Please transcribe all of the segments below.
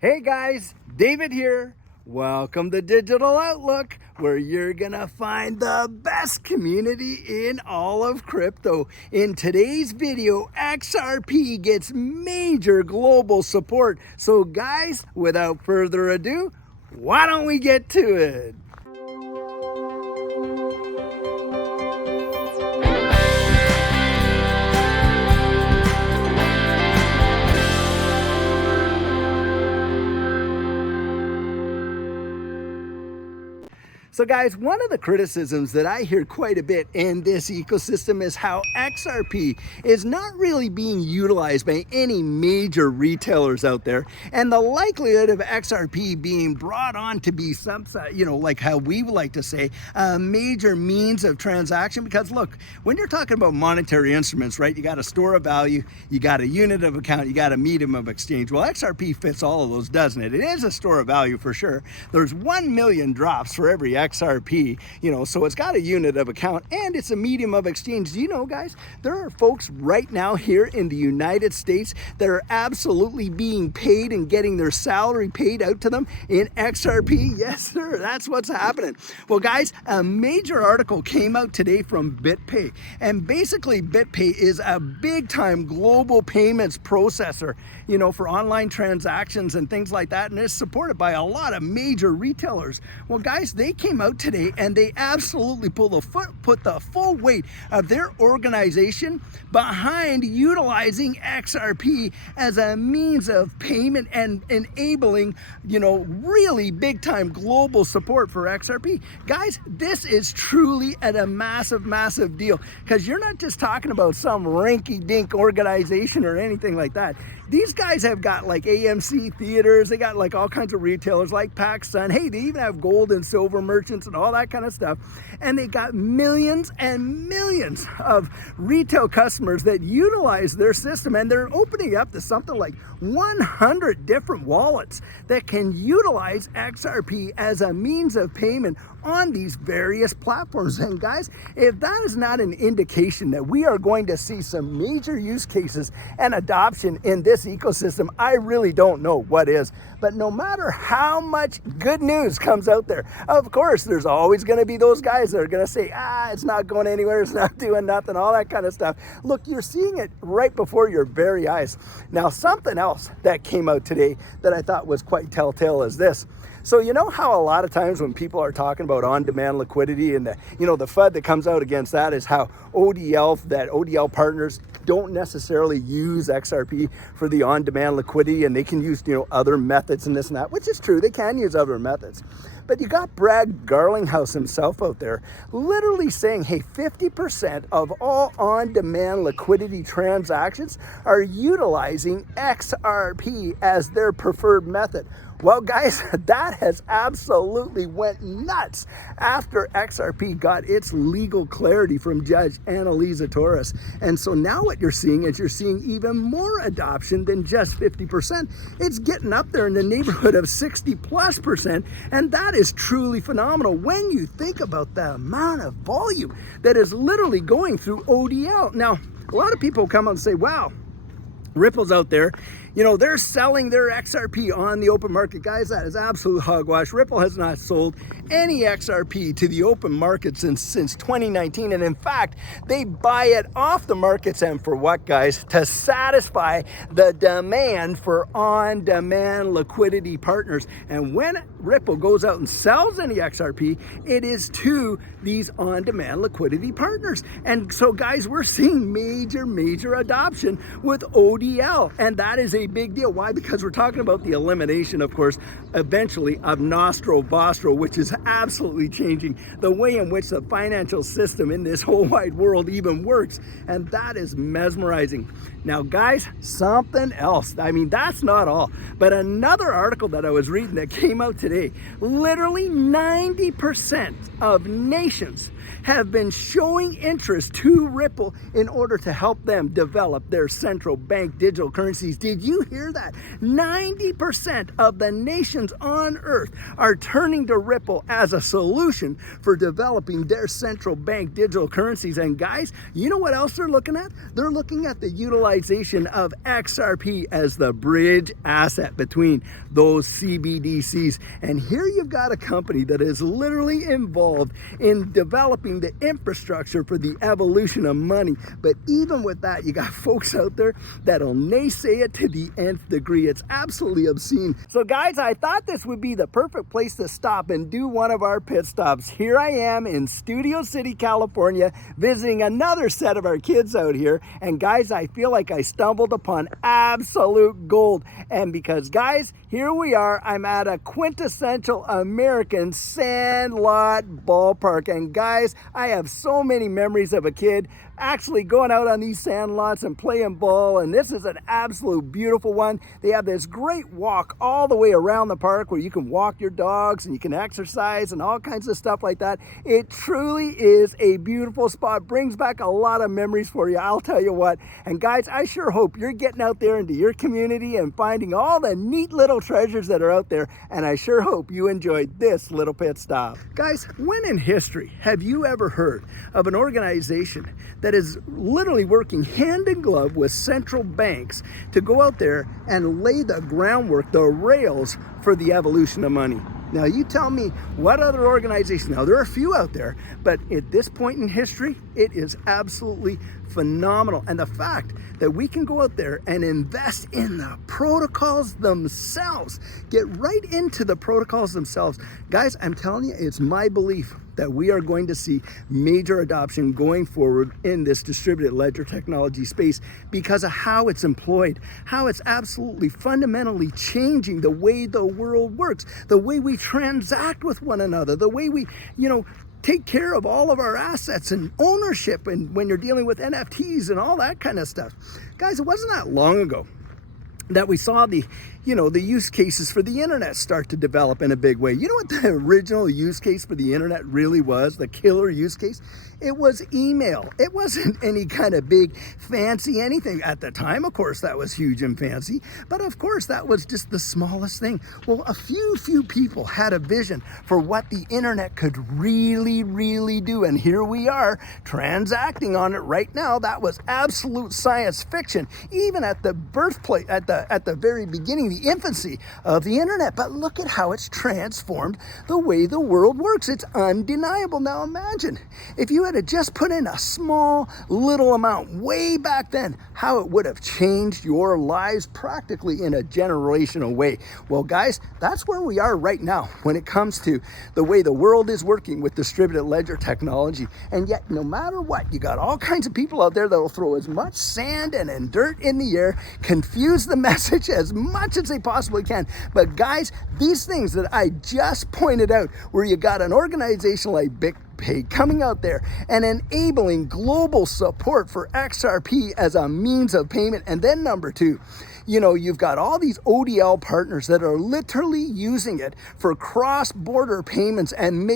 Hey guys, David here. Welcome to Digital Outlook, where you're gonna find the best community in all of crypto. In today's video, XRP gets major global support. So guys, without further ado, why don't we get to it? So guys, one of the criticisms that I hear quite a bit in this ecosystem is how XRP is not really being utilized by any major retailers out there, and the likelihood of XRP being brought on to be some, like how we like to say, a major means of transaction. Because look, when you're talking about monetary instruments, right, you got a store of value, you got a unit of account, you got a medium of exchange. Well, XRP fits all of those, doesn't it? It is a store of value for sure. There's 1 million drops for every XRP, so it's got a unit of account and it's a medium of exchange. Do you know, guys, there are folks right now here in the United States that are absolutely being paid and getting their salary paid out to them in XRP. Yes, sir, that's what's happening. Well, guys, a major article came out today from BitPay, and basically BitPay is a big time global payments processor, for online transactions and things like that, and it's supported by a lot of major retailers. Well, guys, they came out today and they absolutely put the full weight of their organization behind utilizing XRP as a means of payment and enabling, really big time global support for XRP. Guys, this is truly a massive deal, because you're not just talking about some rinky-dink organization or anything like that. These guys have got like AMC theaters, they got like all kinds of retailers like PacSun. Hey, they even have gold and silver merchants and all that kind of stuff. And they got millions and millions of retail customers that utilize their system, and they're opening up to something like 100 different wallets that can utilize XRP as a means of payment on these various platforms. And guys, if that is not an indication that we are going to see some major use cases and adoption in this ecosystem, I really don't know what is. But no matter how much good news comes out there, of course, there's always going to be those guys that are going to say, it's not going anywhere, it's not doing nothing, all that kind of stuff. Look, you're seeing it right before your very eyes. Now, something else that came out today that I thought was quite telltale is this. So you know how a lot of times when people are talking about on-demand liquidity, and the FUD that comes out against that is how ODL partners don't necessarily use XRP for the on-demand liquidity, and they can use other methods and this and that, which is true. They can use other methods. But you got Brad Garlinghouse himself out there literally saying, hey, 50% of all on-demand liquidity transactions are utilizing XRP as their preferred method. Well, guys, that has absolutely went nuts after XRP got its legal clarity from Judge Annalisa Torres. And so now what you're seeing is even more adoption than just 50%. It's getting up there in the neighborhood of 60+%. And that is truly phenomenal when you think about the amount of volume that is literally going through ODL. Now, a lot of people come out and say, wow, Ripple's out there, they're selling their XRP on the open market. Guys, that is absolute hogwash. Ripple has not sold any XRP to the open market since 2019. And in fact, they buy it off the markets. And for what, guys? To satisfy the demand for on-demand liquidity partners. And when Ripple goes out and sells any XRP, it is to these on-demand liquidity partners. And so, guys, we're seeing major adoption with ODL. And that is a big deal. Why? Because we're talking about the elimination, of course, eventually of Nostro Vostro, which is absolutely changing the way in which the financial system in this whole wide world even works. And that is mesmerizing. Now, guys, something else. I mean, that's not all. But another article that I was reading that came out today, literally 90% of nations have been showing interest to Ripple in order to help them develop their central bank digital currencies. Did you you hear that? 90% of the nations on earth are turning to Ripple as a solution for developing their central bank digital currencies. And guys, you know what else they're looking at? They're looking at the utilization of XRP as the bridge asset between those CBDCs. And here you've got a company that is literally involved in developing the infrastructure for the evolution of money. But even with that, you got folks out there that'll naysay it to the nth degree. It's absolutely obscene. So guys, I thought this would be the perfect place to stop and do one of our pit stops. Here I am in Studio City, California, visiting another set of our kids out here. And guys, I feel like I stumbled upon absolute gold. And because guys, here we are, I'm at a quintessential American sandlot ballpark. And guys, I have so many memories of a kid actually going out on these sand lots and playing ball, and this is an absolute beautiful one. They have this great walk all the way around the park where you can walk your dogs and you can exercise and all kinds of stuff like that. It truly is a beautiful spot. Brings back a lot of memories for you, I'll tell you what. And guys, I sure hope you're getting out there into your community and finding all the neat little treasures that are out there, and I sure hope you enjoyed this little pit stop. Guys, when in history have you ever heard of an organization that is literally working hand in glove with central banks to go out there and lay the groundwork, the rails for the evolution of money? Now you tell me what other organization. Now there are a few out there, but at this point in history, it is absolutely phenomenal. And the fact that we can go out there and invest in the protocols themselves, get right into the protocols themselves. Guys, I'm telling you, it's my belief that we are going to see major adoption going forward in this distributed ledger technology space because of how it's employed, how it's absolutely fundamentally changing the way the world works, the way we transact with one another, the way we, take care of all of our assets and ownership, and when you're dealing with NFTs and all that kind of stuff. Guys, it wasn't that long ago that we saw the use cases for the internet start to develop in a big way. You know what the original use case for the internet really was? The killer use case? It was email. It wasn't any kind of big fancy anything at the time. Of course, that was huge and fancy, but of course that was just the smallest thing. Well, a few people had a vision for what the internet could really do, and here we are transacting on it right now. That was absolute science fiction, even at the birthplace, at the very beginning, the infancy of the internet. But look at how it's transformed the way the world works. It's undeniable. Now imagine if you had to just put in a small little amount way back then, how it would have changed your lives practically in a generational way. Well, guys, that's where we are right now when it comes to the way the world is working with distributed ledger technology. And yet, no matter what, you got all kinds of people out there that will throw as much sand and dirt in the air, confuse the message as much as they possibly can. But guys, these things that I just pointed out, where you got an organization like BitPay coming out there and enabling global support for XRP as a means of payment. And then number two, you've got all these ODL partners that are literally using it for cross-border payments and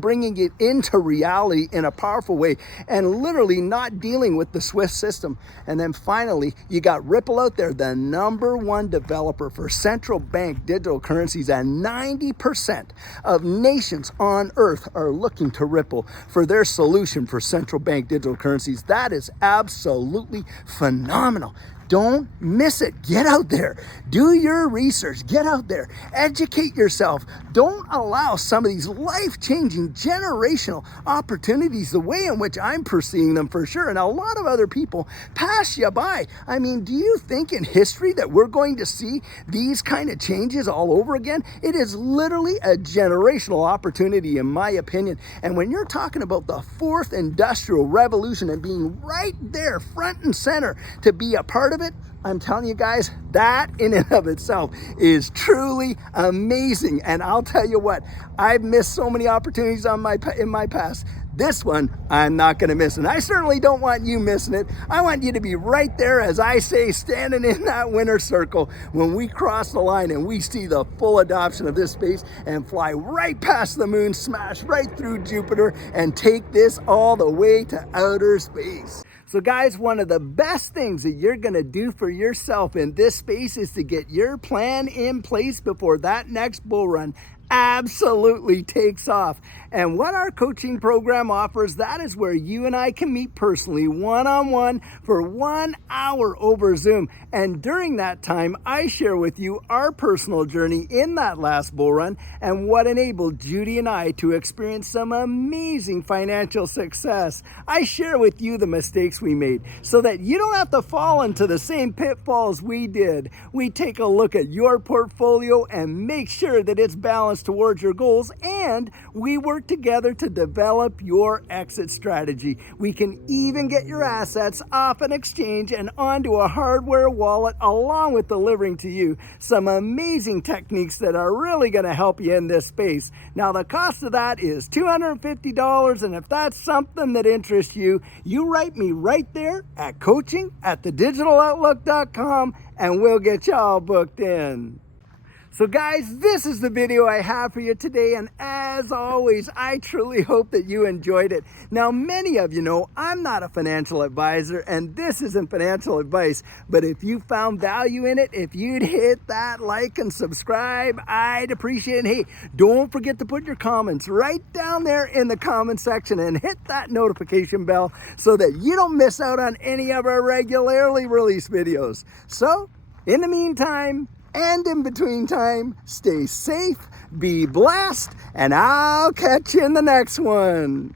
bringing it into reality in a powerful way, and literally not dealing with the SWIFT system. And then finally, you got Ripple out there, the #1 developer for central bank digital currencies, and 90% of nations on earth are looking to Ripple for their solution for central bank digital currencies. That is absolutely phenomenal. Don't miss it. Get out there. Do your research. Get out there. Educate yourself. Don't allow some of these life-changing generational opportunities, the way in which I'm perceiving them for sure, and a lot of other people, pass you by. I mean, do you think in history that we're going to see these kind of changes all over again? It is literally a generational opportunity, in my opinion. And when you're talking about the fourth industrial revolution and being right there front and center to be a part of it, I'm telling you guys, that in and of itself is truly amazing. And I'll tell you what, I've missed so many opportunities in my past. This one, I'm not going to miss. And I certainly don't want you missing it. I want you to be right there, as I say, standing in that winner's circle when we cross the line and we see the full adoption of this space and fly right past the moon, smash right through Jupiter, and take this all the way to outer space. So guys, one of the best things that you're gonna do for yourself in this space is to get your plan in place before that next bull run absolutely takes off. And what our coaching program offers, that is where you and I can meet personally, one-on-one, for 1 hour over Zoom. And during that time, I share with you our personal journey in that last bull run and what enabled Judy and I to experience some amazing financial success. I share with you the mistakes we made so that you don't have to fall into the same pitfalls we did. We take a look at your portfolio and make sure that it's balanced towards your goals, and we work together to develop your exit strategy. We can even get your assets off an exchange and onto a hardware wallet, along with delivering to you some amazing techniques that are really going to help you in this space. Now, the cost of that is $250, and if that's something that interests you, you write me right there at coaching@thedigital.outlook.com and we'll get you all booked in. So guys, this is the video I have for you today, and as always, I truly hope that you enjoyed it. Now, many of you know I'm not a financial advisor, and this isn't financial advice, but if you found value in it, if you'd hit that like and subscribe, I'd appreciate it. Hey, don't forget to put your comments right down there in the comment section and hit that notification bell so that you don't miss out on any of our regularly released videos. So, in the meantime, and in between time, stay safe, be blessed, and I'll catch you in the next one.